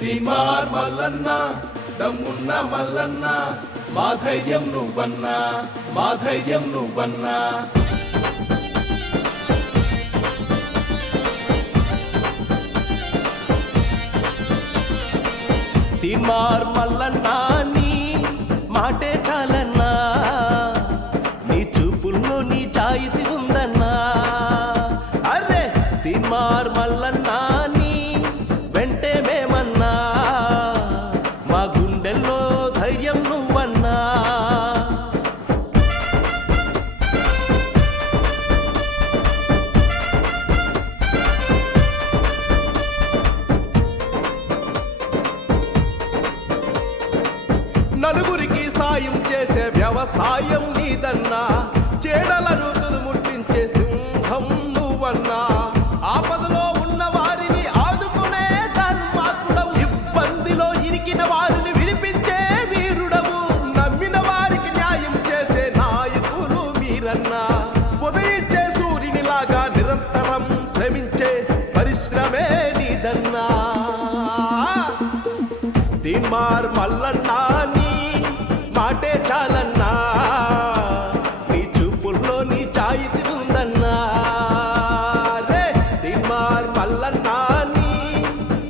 తీమార్ మల్లన్న దమ్మున్న మల్లన్న మా ధైర్యం నువ్వన్నా మా ధైర్యం నువ్వన్నా తీమార్ మల్లన్న నీ మాటే చాలన్నా నీ చూపుల్లో నీ జాయితీ ఉందన్నా అరే తీమార్ మల్లన్న నీ వెంటే మేమన్నా మా గుండెల్లో ధైర్యం నువ్వన్నా నలుగురికి సాయం చేసే వ్యవసాయం నీదన్నా చేడలను తుదుముట్టించే సింహం నువ్వన్నా ఆపదలో ఉన్న వారిని ఆదుకునే ధర్మాత్ముడవు ఇబ్బందిలో ఇరికిన వారిని విడిపించే వీరుడవు నమ్మిన వారికి న్యాయం చేసే నాయకులు మీరన్నా ఉదయించే సూర్యునిలాగా నిరంతరం శ్రమించే పరిశ్రమే నీదన్నా తీమార్ మల్లన్న నీ మాటే చాలన్నా నీ చూపుల్లో నీ జాయితీ ఉందన్నా రే తీమార్ మల్లన్న నీ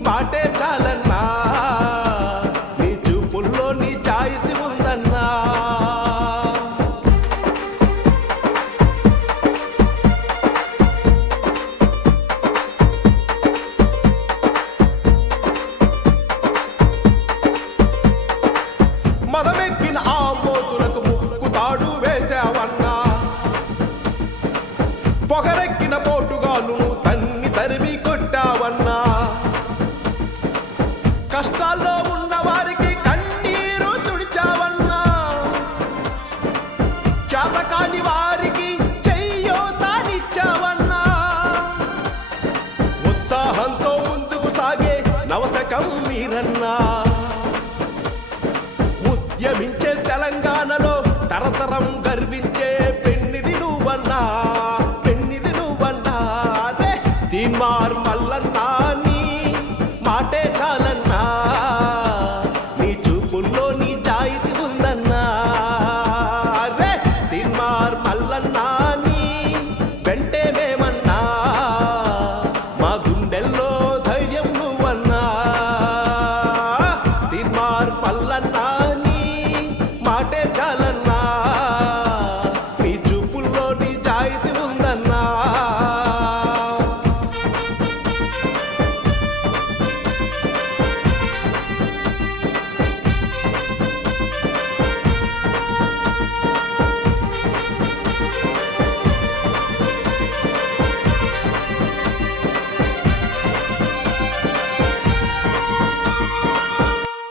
మాటే చాలన్నా నీ చూపుల్లో నీ జాయితీ ఉందన్నా మదమెక్కిన ఆంబోతులకు ముక్కుతాడు వేసావన్నా పొగరెక్కిన పోటుగాలును తన్ని తరిమి కొట్టావన్నా కష్టాల్లో ఉన్న వారికి కన్నీరు తుడిచావన్నా చేతకాని వారికి చెయ్యోతానిచ్చావన్నా ఉత్సాహంతో ముందుకు సాగే నవశకం మీరన్నా ఉద్యమించే తెలంగాణలో తరతరం గర్వించే పెన్నిది నువ్వన్నా పెన్నిది నువ్వన్నా తీమార్ మల్లన్న నీ మాటే